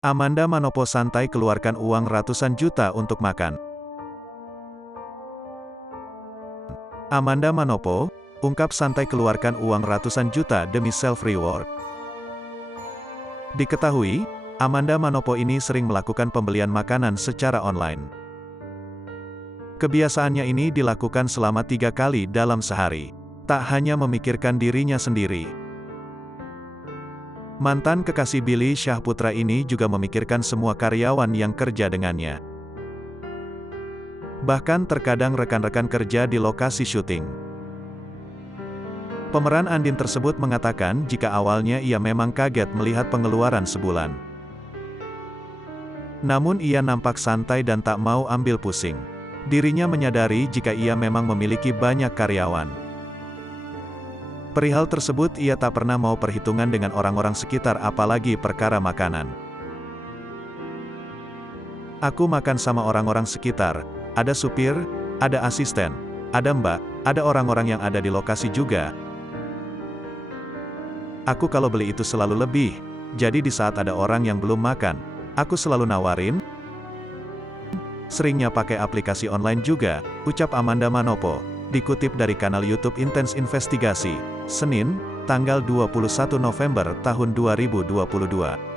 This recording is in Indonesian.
Amanda Manopo santai keluarkan uang ratusan juta untuk makan. Amanda Manopo, ungkap santai keluarkan uang ratusan juta demi self-reward. Diketahui, Amanda Manopo ini sering melakukan pembelian makanan secara online. Kebiasaannya ini dilakukan selama 3 kali dalam sehari. Tak hanya memikirkan dirinya sendiri. Mantan kekasih Billy Syahputra ini juga memikirkan semua karyawan yang kerja dengannya. Bahkan terkadang rekan-rekan kerja di lokasi syuting. Pemeran Andin tersebut mengatakan jika awalnya ia memang kaget melihat pengeluaran sebulan. Namun ia nampak santai dan tak mau ambil pusing. Dirinya menyadari jika ia memang memiliki banyak karyawan. Perihal tersebut ia tak pernah mau perhitungan dengan orang-orang sekitar apalagi perkara makanan. Aku makan sama orang-orang sekitar, ada supir, ada asisten, ada mbak, ada orang-orang yang ada di lokasi juga. Aku kalau beli itu selalu lebih, jadi di saat ada orang yang belum makan, aku selalu nawarin. Seringnya pakai aplikasi online juga, ucap Amanda Manopo, dikutip dari kanal YouTube Intens Investigasi, Senin, tanggal 21 November tahun 2022.